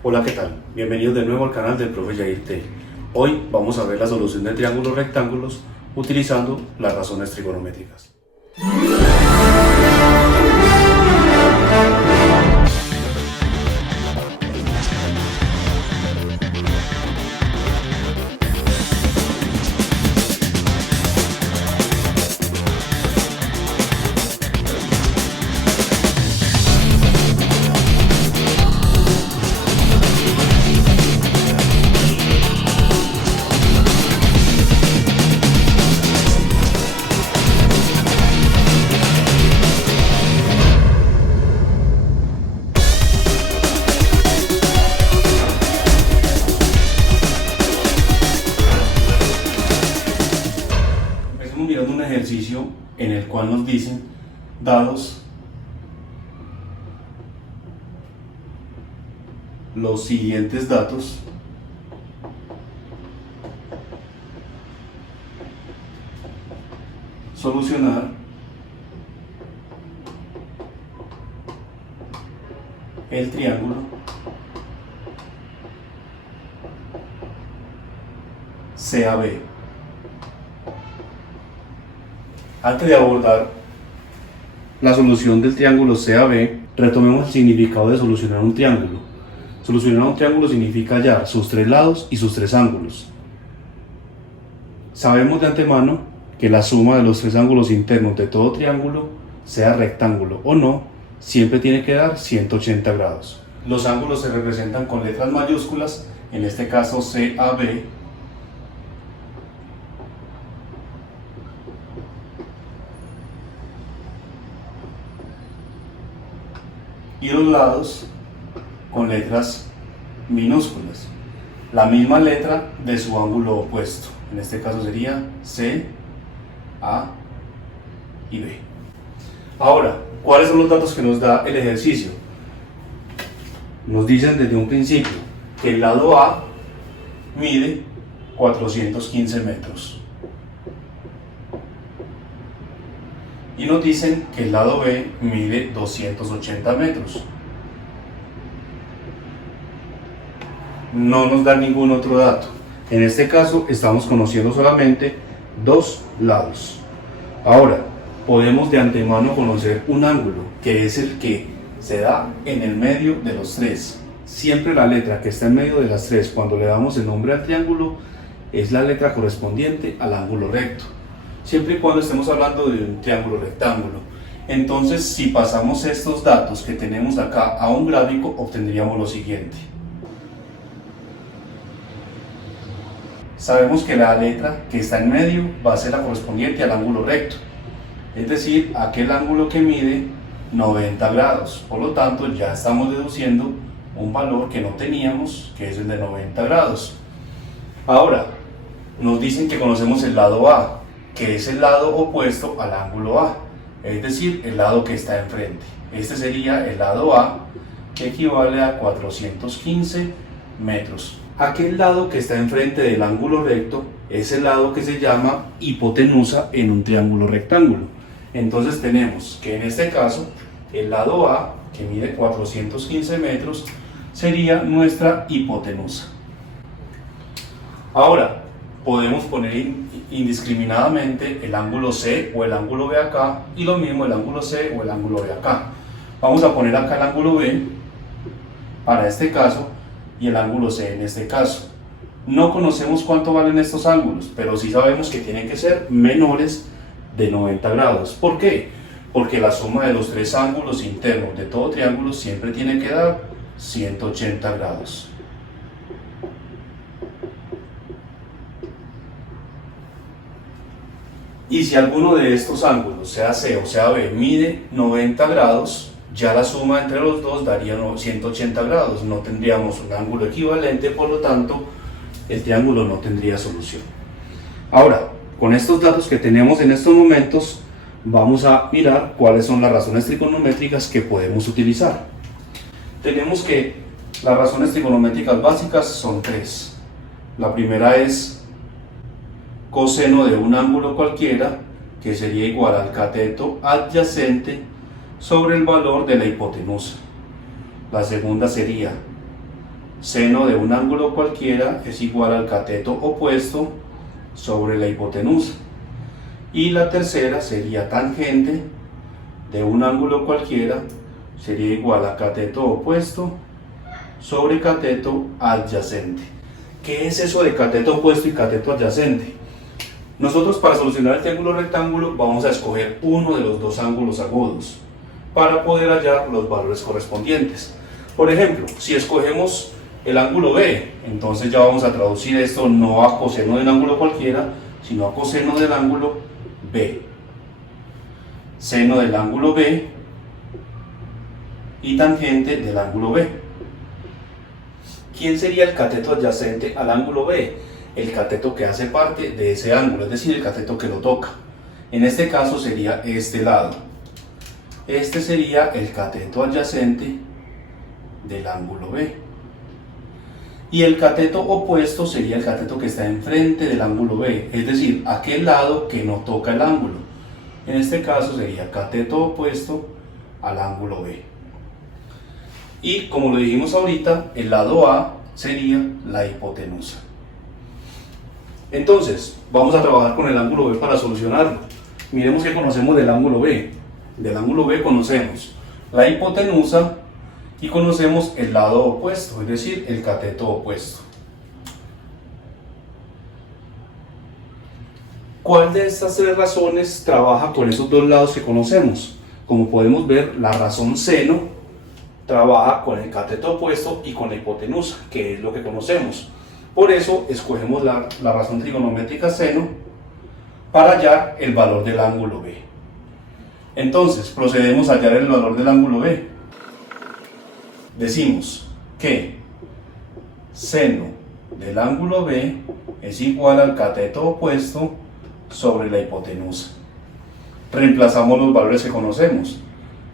Hola, ¿qué tal? Bienvenidos de nuevo al canal del profe Yair T. Hoy vamos a ver la solución de triángulos rectángulos utilizando las razones trigonométricas. Empecemos mirando un ejercicio en el cual nos dicen, dados los siguientes datos, solucionar el triángulo CAB. Antes de abordar la solución del triángulo CAB, retomemos el significado de solucionar un triángulo. Solucionar un triángulo significa hallar sus tres lados y sus tres ángulos. Sabemos de antemano que la suma de los tres ángulos internos de todo triángulo, sea rectángulo o no, siempre tiene que dar 180 grados. Los ángulos se representan con letras mayúsculas, en este caso CAB, y los lados con letras minúsculas, la misma letra de su ángulo opuesto, en este caso sería C, A y B. Ahora, ¿cuáles son los datos que nos da el ejercicio? Nos dicen desde un principio que el lado A mide 415 metros. Y nos dicen que el lado B mide 280 metros. No nos dan ningún otro dato. En este caso estamos conociendo solamente dos lados. Ahora, podemos de antemano conocer un ángulo, que es el que se da en el medio de los tres. Siempre la letra que está en medio de las tres, cuando le damos el nombre al triángulo, es la letra correspondiente al ángulo recto, siempre y cuando estemos hablando de un triángulo rectángulo. Entonces, si pasamos estos datos que tenemos acá a un gráfico, obtendríamos lo siguiente. Sabemos que la letra que está en medio va a ser la correspondiente al ángulo recto, es decir, aquel ángulo que mide 90 grados. Por lo tanto, ya estamos deduciendo un valor que no teníamos, que es el de 90 grados. Ahora, nos dicen que conocemos el lado A, que es el lado opuesto al ángulo A, es decir, el lado que está enfrente. Este sería el lado A, que equivale a 415 metros. Aquel lado que está enfrente del ángulo recto es el lado que se llama hipotenusa en un triángulo rectángulo. Entonces tenemos que en este caso, el lado A, que mide 415 metros, sería nuestra hipotenusa. Ahora, podemos poner indiscriminadamente el ángulo C o el ángulo B acá, y lo mismo el ángulo C o el ángulo B acá. Vamos a poner acá el ángulo B para este caso y el ángulo C en este caso. No conocemos cuánto valen estos ángulos, pero sí sabemos que tienen que ser menores de 90 grados. ¿Por qué? Porque la suma de los tres ángulos internos de todo triángulo siempre tiene que dar 180 grados. Y si alguno de estos ángulos, sea C o sea B, mide 90 grados, ya la suma entre los dos daría 180 grados. No tendríamos un ángulo equivalente, por lo tanto, el triángulo no tendría solución. Ahora, con estos datos que tenemos en estos momentos, vamos a mirar cuáles son las razones trigonométricas que podemos utilizar. Tenemos que las razones trigonométricas básicas son tres. La primera es coseno de un ángulo cualquiera, que sería igual al cateto adyacente sobre el valor de la hipotenusa. La segunda sería seno de un ángulo cualquiera es igual al cateto opuesto sobre la hipotenusa. Y la tercera sería tangente de un ángulo cualquiera, sería igual a cateto opuesto sobre cateto adyacente. ¿Qué es eso de cateto opuesto y cateto adyacente? Nosotros, para solucionar el triángulo rectángulo, vamos a escoger uno de los dos ángulos agudos para poder hallar los valores correspondientes. Por ejemplo, si escogemos el ángulo B, entonces ya vamos a traducir esto no a coseno de un ángulo cualquiera, sino a coseno del ángulo B. Seno del ángulo B y tangente del ángulo B. ¿Quién sería el cateto adyacente al ángulo B? El cateto que hace parte de ese ángulo, es decir, el cateto que lo toca. En este caso sería este lado. Este sería el cateto adyacente del ángulo B. Y el cateto opuesto sería el cateto que está enfrente del ángulo B, es decir, aquel lado que no toca el ángulo. En este caso sería cateto opuesto al ángulo B. Y como lo dijimos ahorita, el lado A sería la hipotenusa. Entonces, vamos a trabajar con el ángulo B para solucionarlo. Miremos qué conocemos del ángulo B. Del ángulo B conocemos la hipotenusa y conocemos el lado opuesto, es decir, el cateto opuesto. ¿Cuál de estas tres razones trabaja con esos dos lados que conocemos? Como podemos ver, la razón seno trabaja con el cateto opuesto y con la hipotenusa, que es lo que conocemos. Por eso escogemos la razón trigonométrica seno para hallar el valor del ángulo B. Entonces, procedemos a hallar el valor del ángulo B. Decimos que seno del ángulo B es igual al cateto opuesto sobre la hipotenusa. Reemplazamos los valores que conocemos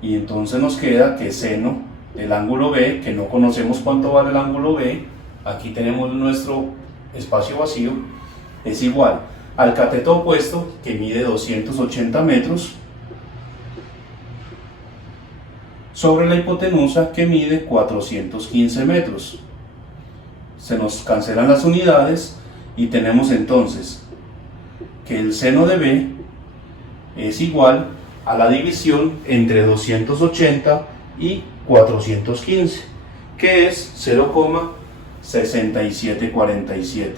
y entonces nos queda que seno del ángulo B, que no conocemos cuánto vale el ángulo B, aquí tenemos nuestro espacio vacío, es igual al cateto opuesto, que mide 280 metros, sobre la hipotenusa, que mide 415 metros. Se nos cancelan las unidades y tenemos entonces que el seno de B es igual a la división entre 280 y 415, que es 0,6747.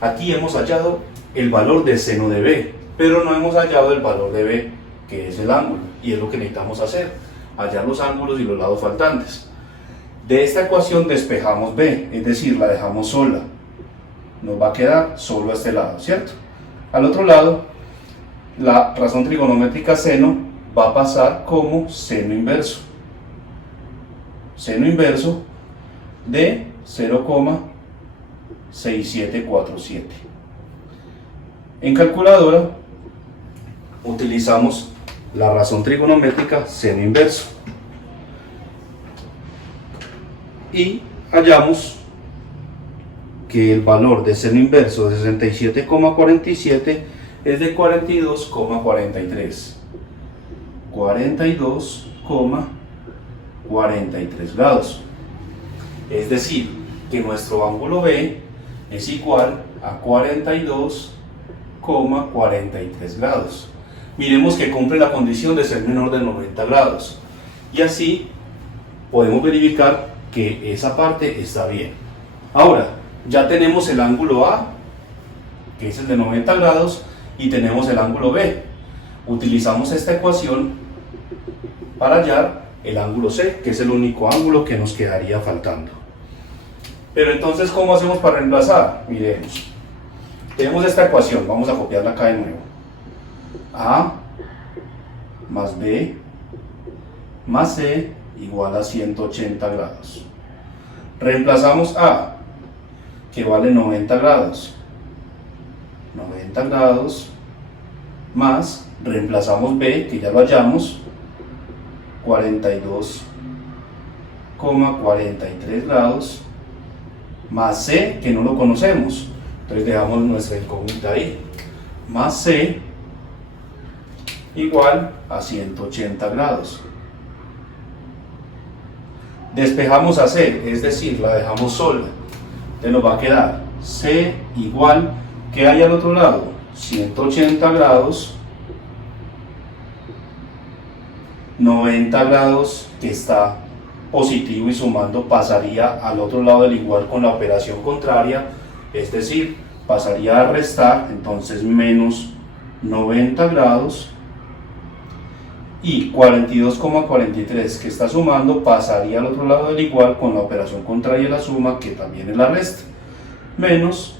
Aquí hemos hallado el valor de seno de B, pero no hemos hallado el valor de B, que es el ángulo, y es lo que necesitamos hacer, hallar los ángulos y los lados faltantes. De esta ecuación despejamos B, es decir, la dejamos sola. Nos va a quedar solo a este lado, ¿cierto? Al otro lado, la razón trigonométrica seno va a pasar como seno inverso. Seno inverso de 0,6747. En calculadora utilizamos la razón trigonométrica seno inverso y hallamos que el valor de seno inverso de 67,47 es de 42,43. 42,43 grados. Es decir, que nuestro ángulo B es igual a 42,43 grados. Miremos que cumple la condición de ser menor de 90 grados. Y así podemos verificar que esa parte está bien. Ahora, ya tenemos el ángulo A, que es el de 90 grados, y tenemos el ángulo B. Utilizamos esta ecuación para hallar el ángulo C, que es el único ángulo que nos quedaría faltando. Pero entonces, ¿cómo hacemos para reemplazar? Miremos. Tenemos esta ecuación, vamos a copiarla acá de nuevo. A más B más C igual a 180 grados. Reemplazamos A, que vale 90 grados. 90 grados más, reemplazamos B, que ya lo hallamos, 42,43 grados, más C, que no lo conocemos, entonces dejamos nuestra incógnita ahí, más C igual a 180 grados. Despejamos a C, es decir, la dejamos sola. Entonces nos va a quedar C igual, ¿qué hay al otro lado? 180 grados, 90 grados que está positivo y sumando pasaría al otro lado del igual con la operación contraria, es decir, pasaría a restar, entonces menos 90 grados, y 42,43 que está sumando pasaría al otro lado del igual con la operación contraria de la suma, que también es la resta, menos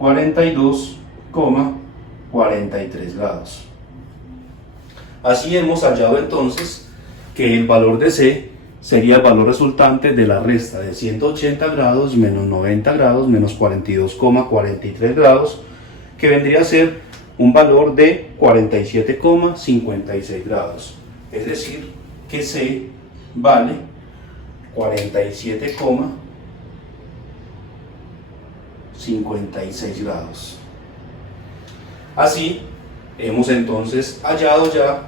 42,43 grados. Así hemos hallado entonces que el valor de C sería el valor resultante de la resta de 180 grados menos 90 grados menos 42,43 grados, que vendría a ser un valor de 47,56 grados. Es decir, que C vale 47,56 grados. Así, hemos entonces hallado ya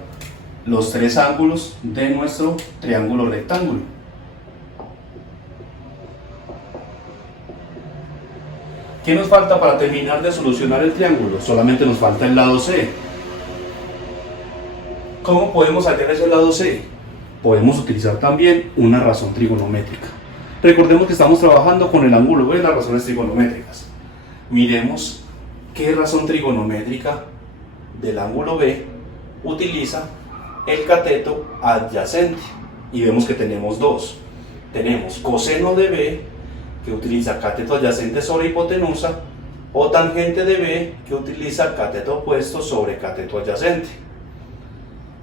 los tres ángulos de nuestro triángulo rectángulo. ¿Qué nos falta para terminar de solucionar el triángulo? Solamente nos falta el lado C. ¿Cómo podemos hallar ese lado C? Podemos utilizar también una razón trigonométrica. Recordemos que estamos trabajando con el ángulo B, las razones trigonométricas. Miremos qué razón trigonométrica del ángulo B utiliza el cateto adyacente. Y vemos que tenemos dos. Tenemos coseno de B, que utiliza cateto adyacente sobre hipotenusa, o tangente de B, que utiliza cateto opuesto sobre cateto adyacente.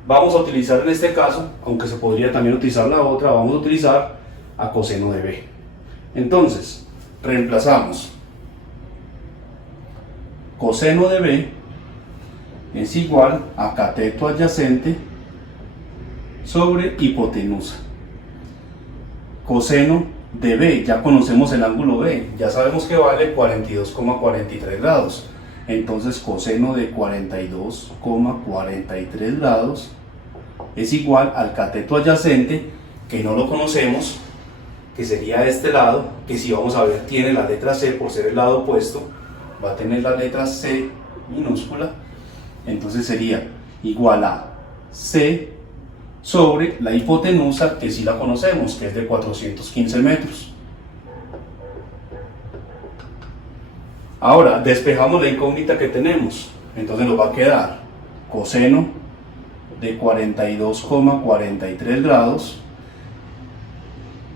Vamos a utilizar en este caso, aunque se podría también utilizar la otra, vamos a utilizar a coseno de B. Entonces, reemplazamos coseno de B es igual a cateto adyacente sobre hipotenusa. Coseno de B, ya conocemos el ángulo B, ya sabemos que vale 42,43 grados. Entonces coseno de 42,43 grados es igual al cateto adyacente, que no lo conocemos, que sería este lado, que si vamos a ver tiene la letra C por ser el lado opuesto, va a tener la letra C minúscula, entonces sería igual a C sobre la hipotenusa, que sí la conocemos, que es de 415 metros. Ahora despejamos la incógnita que tenemos, entonces nos va a quedar coseno de 42,43 grados.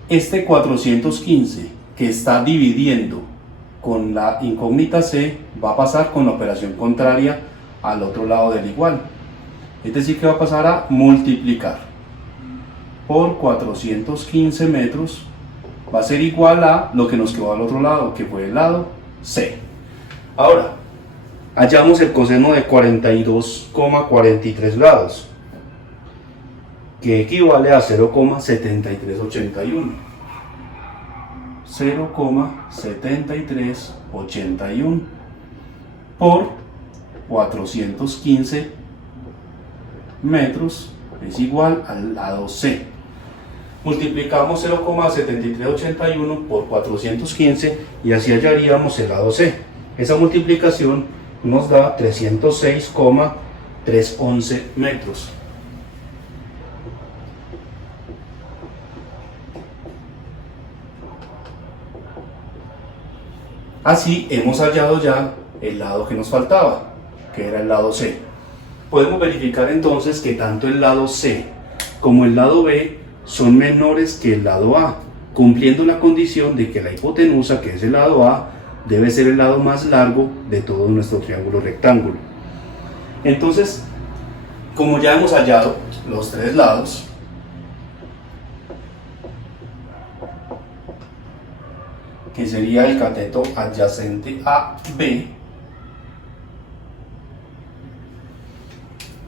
Este 415 que está dividiendo con la incógnita C va a pasar con la operación contraria al otro lado del igual. Es decir, que va a pasar a multiplicar por 415 metros, va a ser igual a lo que nos quedó al otro lado, que fue el lado C. Ahora, hallamos el coseno de 42,43 grados, que equivale a 0,7381. 0,7381 por 415 metros es igual al lado C. Multiplicamos 0,7381 por 415 y así hallaríamos el lado C. Esa multiplicación nos da 306,311 metros. Así hemos hallado ya el lado que nos faltaba, que era el lado C. Podemos verificar entonces que tanto el lado C como el lado B son menores que el lado A, cumpliendo la condición de que la hipotenusa, que es el lado A, debe ser el lado más largo de todo nuestro triángulo rectángulo. Entonces, como ya hemos hallado los tres lados, que sería el cateto adyacente a B,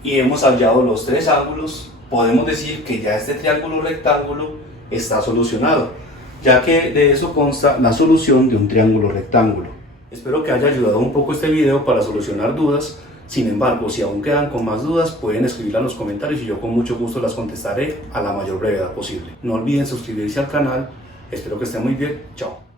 y hemos hallado los tres ángulos, podemos decir que ya este triángulo rectángulo está solucionado, ya que de eso consta la solución de un triángulo rectángulo. Espero que haya ayudado un poco este video para solucionar dudas. Sin embargo, si aún quedan con más dudas, pueden escribirlas en los comentarios y yo con mucho gusto las contestaré a la mayor brevedad posible. No olviden suscribirse al canal. Espero que estén muy bien. Chao.